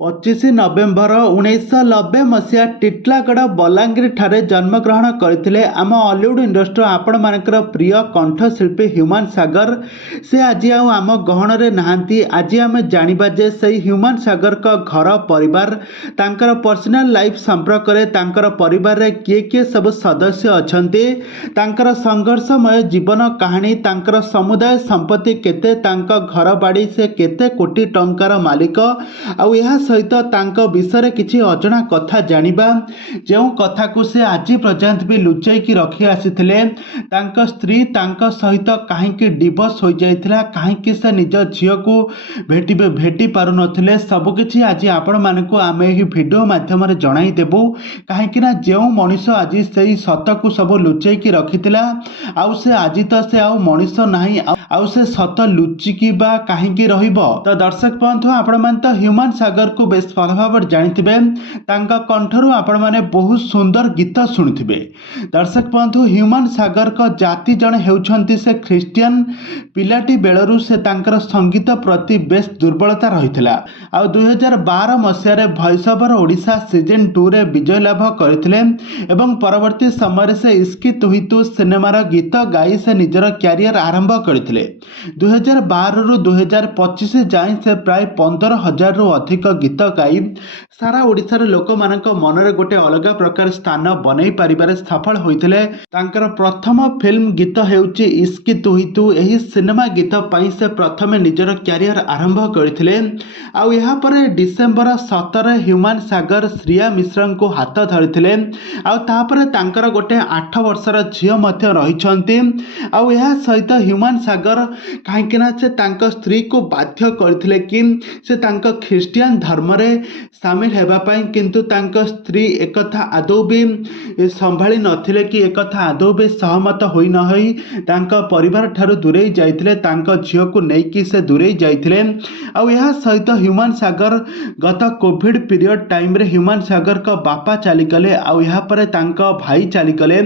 25 November 1990 Titlagarh Balangir ଠାରେ ଜନ୍ମଗ୍ରହଣ କରିଥିଲେ ଆମ ଅଲିଉଡ୍ ଇଣ୍ଡଷ୍ଟ୍ରି ଆପଣମାନଙ୍କର ପ୍ରିୟ କଣ୍ଠଶିଳ୍ପୀ ହ୍ୟୁମାନ ସାଗର। ସେ ଆଜି ଆଉ ଆମ ଗହଣରେ ନାହାନ୍ତି। ଆଜି ଆମେ ଜାଣିବା ଯେ ସେହି ହ୍ୟୁମାନ ସାଗରଙ୍କ ଘର ପରିବାର, ତାଙ୍କର ପର୍ସନାଲ ଲାଇଫ୍ ସମ୍ପର୍କରେ, ତାଙ୍କର ପରିବାରରେ କିଏ କିଏ ସବୁ ସଦସ୍ୟ ଅଛନ୍ତି, ତାଙ୍କର ସଂଘର୍ଷମୟ ଜୀବନ କାହାଣୀ, ତାଙ୍କର ସମୁଦାୟ ସମ୍ପତ୍ତି କେତେ, ତାଙ୍କ ଘର ବାଡ଼ି ସେ କେତେ କୋଟି ଟଙ୍କାର ମାଲିକ, ଆଉ ଏହା ସହିତ ତାଙ୍କ ବିଷୟରେ କିଛି ଅଜଣା କଥା ଜାଣିବା, ଯେଉଁ କଥାକୁ ସେ ଆଜି ପର୍ଯ୍ୟନ୍ତ ବି ଲୁଚେଇକି ରଖି ଆସିଥିଲେ। ତାଙ୍କ ସ୍ତ୍ରୀ ତାଙ୍କ ସହିତ କାହିଁକି ଡିଭୋର୍ସ ହୋଇଯାଇଥିଲା, କାହିଁକି ସେ ନିଜ ଝିଅକୁ ଭେଟି ପାରୁନଥିଲେ, ସବୁକିଛି ଆଜି ଆପଣମାନଙ୍କୁ ଆମେ ଏହି ଭିଡ଼ିଓ ମାଧ୍ୟମରେ ଜଣାଇଦେବୁ। କାହିଁକିନା ଯେଉଁ ମଣିଷ ଆଜି ସେଇ ସତକୁ ସବୁ ଲୁଚେଇକି ରଖିଥିଲା, ଆଉ ସେ ଆଜି ତ ସେ ଆଉ ମଣିଷ ନାହିଁ, ଆଉ ସେ ସତ ଲୁଚିକି ବା କାହିଁକି ରହିବ। ତ ଦର୍ଶକ ବନ୍ଧୁ, ଆପଣମାନେ ତ ହ୍ୟୁମାନ ସାଗରକୁ ବେଶ ଭଲ ଭାବରେ ଜାଣିଥିବେ। ତାଙ୍କ କଣ୍ଠରୁ ଆପଣମାନେ ବହୁତ ସୁନ୍ଦର ଗୀତ ଶୁଣିଥିବେ। ଦର୍ଶକ ବନ୍ଧୁ, ହ୍ୟୁମାନ ସାଗରଙ୍କ ଜାତି ଜଣେ ହେଉଛନ୍ତି ସେ ଖ୍ରୀଷ୍ଟିଆନ। ପିଲାଟି ବେଳରୁ ସେ ତାଙ୍କର ସଙ୍ଗୀତ ପ୍ରତି ବେଶ ଦୁର୍ବଳତା ରହିଥିଲା। ଆଉ 2012 ମସିହାରେ ଭଏସ୍ ଓଭର ଓଡ଼ିଶା ସିଜନ୍ 2ରେ ବିଜୟ ଲାଭ କରିଥିଲେ ଏବଂ ପରବର୍ତ୍ତୀ ସମୟରେ ସେ ଇସ୍କି ତୁହି ତୁ ସିନେମାର ଗୀତ ଗାଇ ସେ ନିଜର କ୍ୟାରିୟର ଆରମ୍ଭ କରିଥିଲେ। 2012ରୁ 2025 ଯାଏଁ ସେ ପ୍ରାୟ 15,000ରୁ ଅଧିକ ଗୀତ ଗାଇ ସାରା ଓଡ଼ିଶାର ଲୋକମାନଙ୍କ ମନରେ ଗୋଟେ ଅଲଗା ପ୍ରକାର ସ୍ଥାନ ବନେଇ ପାରିବାରେ ସଫଳ ହୋଇଥିଲେ। ତାଙ୍କର ପ୍ରଥମ ଫିଲ୍ମ ଗୀତ ହେଉଛି ଇସ୍କି ତୁହି ତୁ। ଏହି ସିନେମା ଗୀତ ପାଇଁ ସେ ପ୍ରଥମେ ନିଜର କ୍ୟାରିୟର ଆରମ୍ଭ କରିଥିଲେ। ଆଉ ଏହାପରେ ଡିସେମ୍ବର 17 ହ୍ୟୁମାନ ସାଗର ଶ୍ରିୟା ମିଶ୍ରଙ୍କୁ ହାତ ଧରିଥିଲେ। ଆଉ ତାପରେ ତାଙ୍କର ଗୋଟେ 8 ବର୍ଷର ଝିଅ ମଧ୍ୟ ରହିଛନ୍ତି। ଆଉ ଏହା ସହିତ ହ୍ୟୁମାନ ସାଗର କାହିଁକିନା ସେ ତାଙ୍କ ସ୍ତ୍ରୀକୁ ବାଧ୍ୟ କରିଥିଲେ କି ସେ ତାଙ୍କ ଖ୍ରୀଷ୍ଟିଆନ ଧର୍ମରେ ସାମିଲ ହେବା ପାଇଁ, କିନ୍ତୁ ତାଙ୍କ ସ୍ତ୍ରୀ ଏକଥା ଆଦୌ ବି ସମ୍ଭାଳି ନଥିଲେ କି ଏକଥା ଆଦୌ ବି ସହମତ ହୋଇ ନ ହୋଇ ତାଙ୍କ ପରିବାର ଠାରୁ ଦୂରେଇ ଯାଇଥିଲେ। ତାଙ୍କ ଝିଅକୁ ନେଇକି ସେ ଦୂରେଇ ଯାଇଥିଲେ। ଆଉ ଏହା ସହିତ ହ୍ୟୁମାନ ସାଗର ଗତ କୋଭିଡ ପିରିୟଡ଼ ଟାଇମରେ ହ୍ୟୁମାନ ସାଗରଙ୍କ ବାପା ଚାଲିଗଲେ। ଆଉ ଏହାପରେ ତାଙ୍କ ଭାଇ ଚାଲିଗଲେ।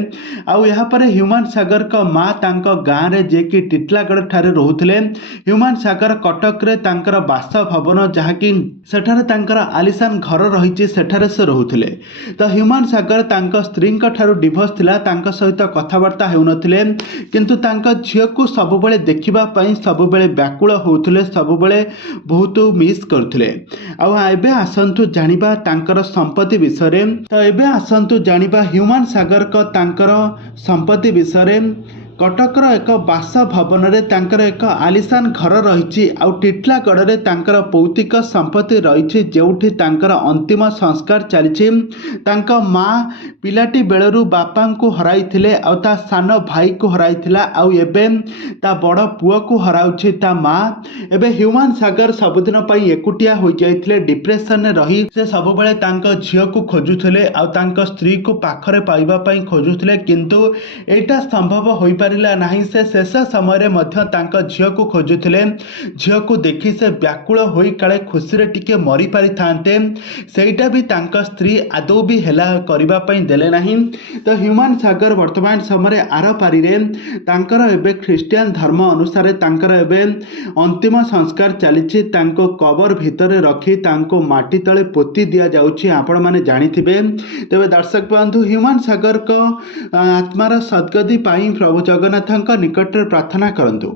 ଆଉ ଏହାପରେ ହ୍ୟୁମାନ ସାଗରଙ୍କ ମା ତାଙ୍କ ଗାଁରେ ଯିଏକି ଟିଟଲାଗଡ଼ ଠାରେ ରହୁଥିଲେ। ହ୍ୟୁମାନ ସାଗର କଟକରେ ତାଙ୍କର ବାସଭବନ, ଯାହାକି ସେଠାରେ ତାଙ୍କର ଆଲିଶାନ ଘର ରହିଛି, ସେଠାରେ ସେ ରହୁଥିଲେ। ତ ହ୍ୟୁମାନ ସାଗର ତାଙ୍କ ସ୍ତ୍ରୀଙ୍କ ଠାରୁ ଡିଭୋର୍ସ ଥିଲା, ତାଙ୍କ ସହିତ କଥାବାର୍ତ୍ତା ହେଉନଥିଲେ, କିନ୍ତୁ ତାଙ୍କ ଝିଅକୁ ସବୁବେଳେ ଦେଖିବା ପାଇଁ ସବୁବେଳେ ବ୍ୟାକୁଳ ହେଉଥିଲେ, ସବୁବେଳେ ବହୁତ ମିସ୍ କରୁଥିଲେ। ଆଉ ଏବେ ଆସନ୍ତୁ ଜାଣିବା ତାଙ୍କର ସମ୍ପତ୍ତି ବିଷୟରେ। ତ ଏବେ ଆସନ୍ତୁ ଜାଣିବା ହ୍ୟୁମାନ ସାଗରଙ୍କ ତାଙ୍କର ସମ୍ପତ୍ତି ବିଷୟରେ। କଟକର ଏକ ବାସଭବନରେ ତାଙ୍କର ଏକ ଆଲିଶାନ ଘର ରହିଛି। ଆଉ ଟିଟଲାଗଡ଼ରେ ତାଙ୍କର ପୈତୃକ ସମ୍ପତ୍ତି ରହିଛି, ଯେଉଁଠି ତାଙ୍କର ଅନ୍ତିମ ସଂସ୍କାର ଚାଲିଛି। ତାଙ୍କ ମା ପିଲାଟି ବେଳରୁ ବାପାଙ୍କୁ ହରାଇଥିଲେ, ଆଉ ତା ସାନ ଭାଇକୁ ହରାଇଥିଲା, ଆଉ ଏବେ ତା ବଡ଼ ପୁଅକୁ ହରାଉଛି ତା ମା। ଏବେ ହ୍ୟୁମାନ ସାଗର ସବୁଦିନ ପାଇଁ ଏକୁଟିଆ ହୋଇଯାଇଥିଲେ। ଡିପ୍ରେସନରେ ରହି ସେ ସବୁବେଳେ ତାଙ୍କ ଝିଅକୁ ଖୋଜୁଥିଲେ, ଆଉ ତାଙ୍କ ସ୍ତ୍ରୀକୁ ପାଖରେ ପାଇବା ପାଇଁ ଖୋଜୁଥିଲେ, କିନ୍ତୁ ଏଇଟା ସମ୍ଭବ ହୋଇପାରିଲା ନାହିଁ। ସେ ଶେଷ ସମୟରେ ମଧ୍ୟ ତାଙ୍କ ଝିଅକୁ ଖୋଜୁଥିଲେ। ଝିଅକୁ ଦେଖି ସେ ବ୍ୟାକୁଳ ହୋଇ କାଳେ ଖୁସିରେ ଟିକେ ମରି ପାରିଥାନ୍ତେ, ସେଇଟା ବି ତାଙ୍କ ସ୍ତ୍ରୀ ଆଦୌ ବି ହେଲା କରିବା ପାଇଁ ଦେଲେ ନାହିଁ। ତ ହ୍ୟୁମାନ ସାଗର ବର୍ତ୍ତମାନ ସମୟରେ ଆରପାରିରେ ତାଙ୍କର ଏବେ ଖ୍ରୀଷ୍ଟିଆନ ଧର୍ମ ଅନୁସାରେ ତାଙ୍କର ଏବେ ଅନ୍ତିମ ସଂସ୍କାର ଚାଲିଛି। ତାଙ୍କୁ କବର ଭିତରେ ରଖି ତାଙ୍କୁ ମାଟି ତଳେ ପୋତି ଦିଆଯାଉଛି, ଆପଣମାନେ ଜାଣିଥିବେ। ତେବେ ଦର୍ଶକ ବନ୍ଧୁ, ହ୍ୟୁମାନ ସାଗରଙ୍କ ଆତ୍ମାର ସଦ୍ଗତି ପାଇଁ ପ୍ରଭୁ ଜଗନ୍ନାଥଙ୍କ ନିକଟରେ ପ୍ରାର୍ଥନା କରନ୍ତୁ।